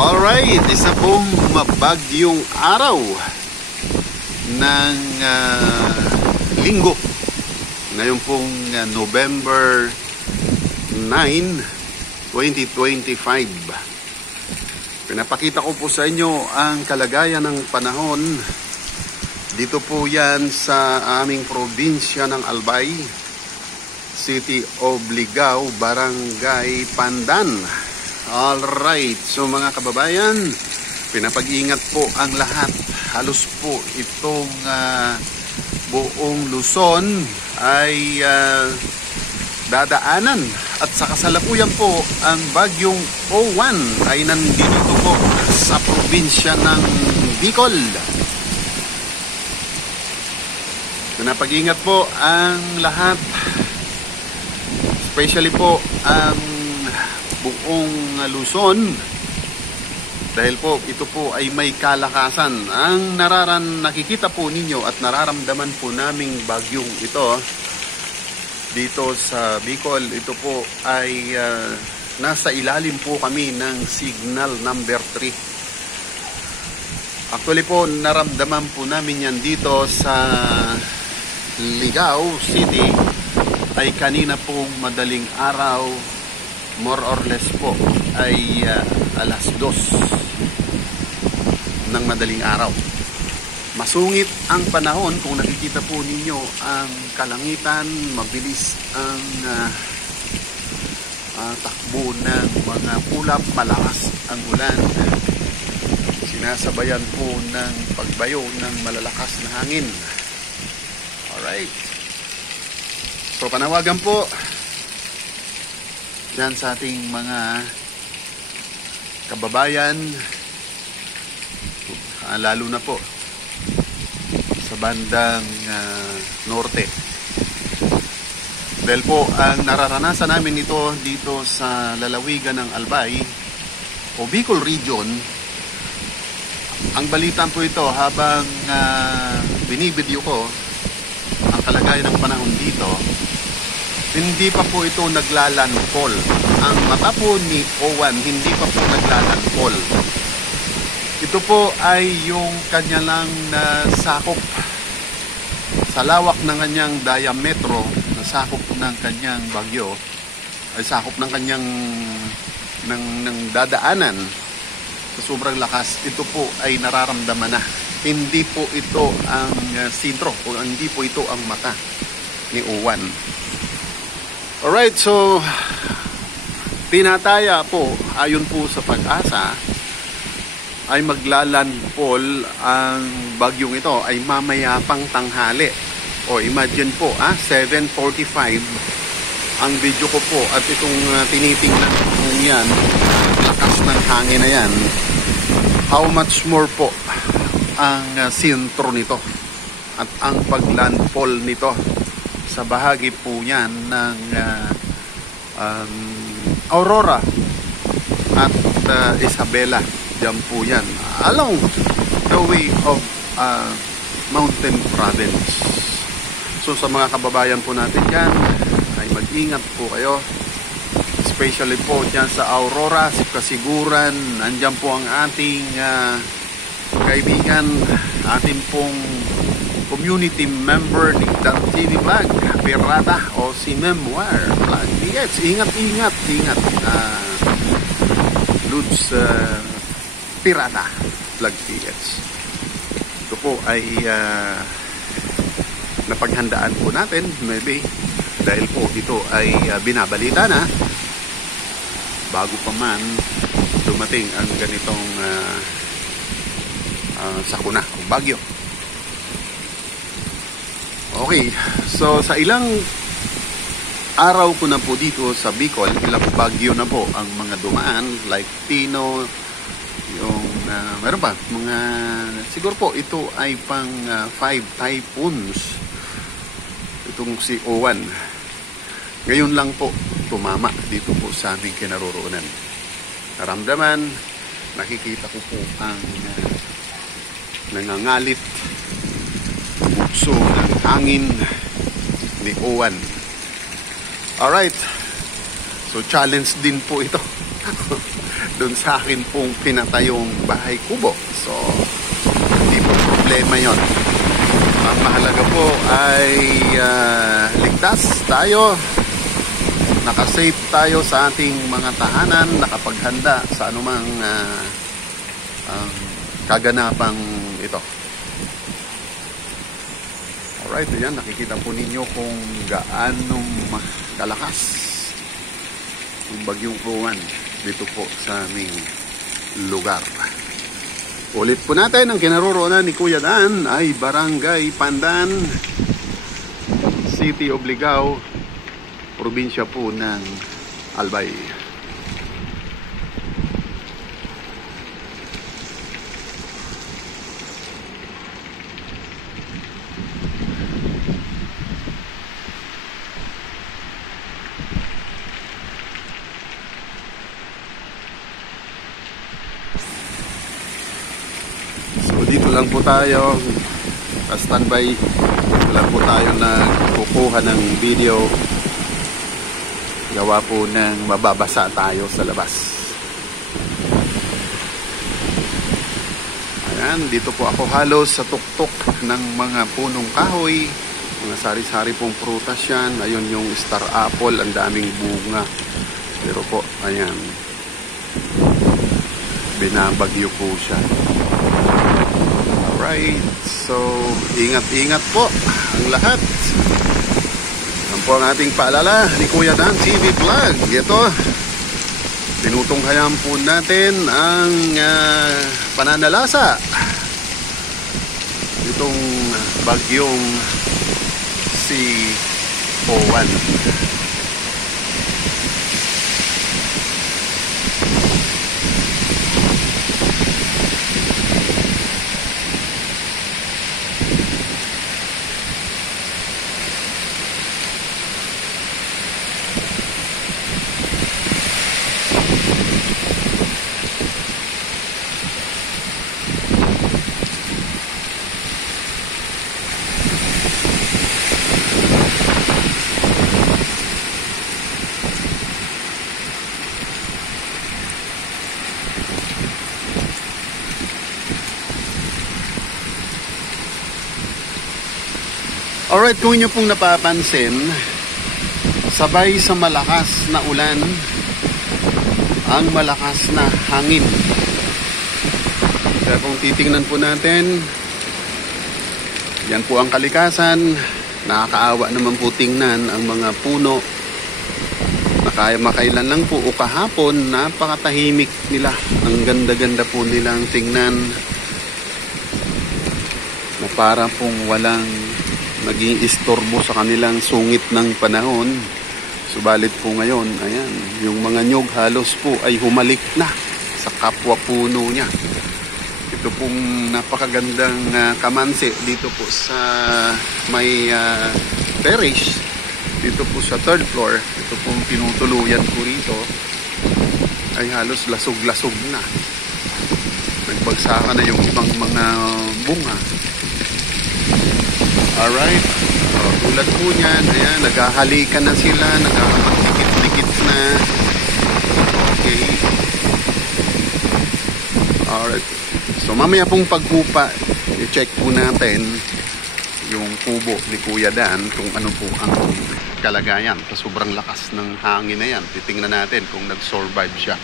Alright, isa pong mabagyong araw ng linggo. Ngayon pong November 9, 2025. Pinapakita ko po sa inyo ang kalagayan ng panahon. Dito po yan sa aming probinsya ng Albay, City of Ligao, Barangay Pandan. Alright, so mga kababayan, pinapag-ingat po ang lahat. Halos po itong buong Luzon ay dadaanan. At sa kasalukuyan po, ang bagyong O1 ay nandito po sa probinsya ng Bicol. Pinapag-ingat po ang lahat, especially po ang buong Luzon, dahil po ito po ay may kalakasan. Ang nakikita po ninyo at nararamdaman po naming bagyong ito dito sa Bicol, ito po ay nasa ilalim po kami ng signal number 3. Actually po, naramdaman po namin yan dito sa Ligao City ay kanina pong madaling araw, more or less po ay alas 2 ng madaling araw. Masungit ang panahon. Kung nakikita po ninyo ang kalangitan, mabilis ang takbo ng mga ulap, malakas ang ulan, sinasabayan po ng pagbayo ng malalakas na hangin. Alright, so panawagan po yan sa ating mga kababayan, lalo na po sa bandang norte. Dahil po ang nararanasan namin ito dito sa lalawigan ng Albay o Bicol Region. Ang balitan po ito habang binibideo ko ang kalagayan ng panahon dito, hindi pa po ito naglalandfall. Ang mata po ni O1, hindi pa po naglalandfall. Ito po ay yung kanya lang na sakop sa lawak ng kanyang diametro, na sakop ng kanyang bagyo, ay sakop ng kanyang ng dadaanan sa sobrang lakas. Ito po ay nararamdaman na. Hindi po ito ang sintro o hindi po ito ang mata ni O1. Alright, so tinataya po, ayon po sa Pag-asa, ay maglalandfall ang bagyong ito ay mamaya pang tanghali. O imagine po, 7:45 ang video ko po at itong tinitingnan po yan, lakas ng hangin na yan. How much more po ang sintro nito at ang paglandfall nito sa bahagi po yan ng Aurora at Isabela. Diyan po yan along the way of Mountain Province. So sa mga kababayan po natin dyan ay mag-ingat po kayo, especially po dyan sa Aurora, Kasiguran. Nandyan po ang ating kaibigan, ating pong community member ni Dan TV Vlog, Pirata o si Memoir Vlog. Yes, ingat. Ludes Pirata Vlog PH. Ito po ay napaghandaan po natin, maybe dahil po ito ay binabalita na bago pa man dumating ang ganitong sakuna o bagyo. Okay, so sa ilang araw ko na po dito sa Bicol, ilang bagyo na po ang mga dumaan, like Tino, yung meron pa mga, siguro po ito ay pang 5 typhoons itong si O1. Ngayon lang po tumama dito po sa aming kinaroroonan. Naramdaman, nakikita ko po ang nangangalit bukso ng hangin ni O1. Alright, so challenge din po ito doon sa akin pong pinatayong bahay kubo. So, hindi po problema yon. Ang mahalaga po ay ligtas tayo, nakasafe tayo sa ating mga tahanan, nakapaghanda sa anumang kaganapang ito. Alright, ayan, nakikita po ninyo kung gaano kalakas yung bagyong Rowan dito po sa aming lugar. Ulit po natin, ang kinaroroonan ni Kuya Dan ay Barangay Pandan, City of Ligao, probinsya po ng Albay. Dito lang po tayo sa standby. Dito lang po tayo nagkukuha ng video. Gawa po ng mababasa tayo sa labas. Ayan, dito po ako halos sa tuktok ng mga punong kahoy. Mga sari-sari pong prutas yan. Ayun yung star apple, ang daming bunga. Pero po, ayan, binabagyo po siya. Alright, so ingat-ingat po ang lahat. Yan po ang ating paalala ni Kuya Dan TV Vlog. Ito, tinutunghayan po natin ang pananalasa itong bagyong si Owan. Alright, kung inyo pong napapansin, sabay sa malakas na ulan, ang malakas na hangin. Kaya kung titingnan po natin, yan po ang kalikasan. Nakakaawa naman po tingnan ang mga puno. Makailan lang po o kahapon, napakatahimik nila. Ang ganda-ganda po nilang tingnan. Na para pong walang naging istorbo sa kanilang sungit ng panahon. Subalit po ngayon, ayan, yung mga nyog halos po ay humalik na sa kapwa puno niya. Ito pong napakagandang kamansi dito po sa may terrace, dito po sa third floor. Ito pong pinutuluyan po rito ay halos lasog-lasog na. Nagbagsakan na yung ibang mga bunga. Alright, tulad po niyan, ayan, naghahalikan na sila, nagkakapagdikit-dikit na. Okay. Alright, so mamaya pong pagkupa, i-check po natin yung kubo ni Kuya Dan kung ano po ang kalagayan. Sa sobrang lakas ng hangin na yan, titingnan natin kung nag-survive siya.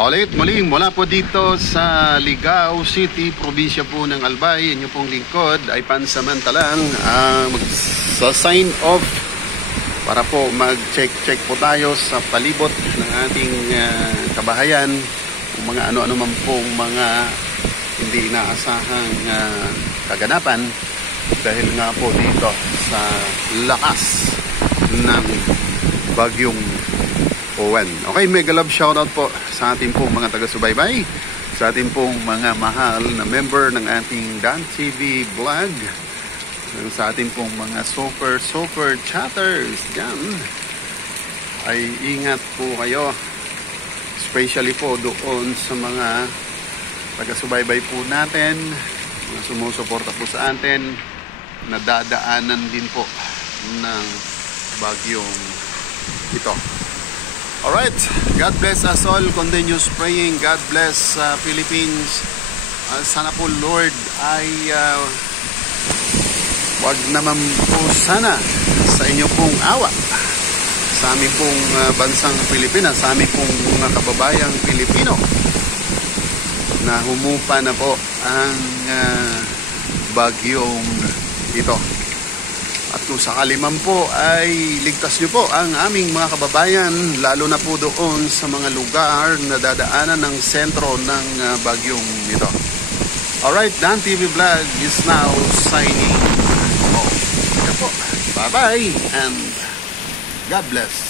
Ulit muling mula po dito sa Ligao City, probinsya po ng Albay. Inyo pong lingkod ay pansamantalang magsa-sign off para po mag-check po tayo sa palibot ng ating kabahayan kung mga ano-ano man pong mga hindi inaasahang kaganapan dahil nga po dito sa lakas ng bagyong Owen. Okay, mega love shoutout po sa ating pong mga taga-subaybay, sa ating pong mga mahal na member ng ating Dan TV Vlog, sa ating pong mga super chatters dyan. Ay ingat po kayo, especially po doon sa mga taga-subaybay po natin, mga sumusuporta po sa atin. nadadaanan din po ng bagyong ito. Alright, God bless us all. Continuous praying. God bless Philippines. Sana po Lord ay wag naman po sana sa inyo pong awa sa aming pong bansang Pilipinas, sa aming pong mga kababayang Pilipino na humupa na po ang bagyong ito. At kung sakali man po ay ligtas nyo po ang aming mga kababayan, lalo na po doon sa mga lugar na dadaanan ng sentro ng bagyong ito. Alright, Dan TV Vlog is now signing off. Bye-bye and God bless.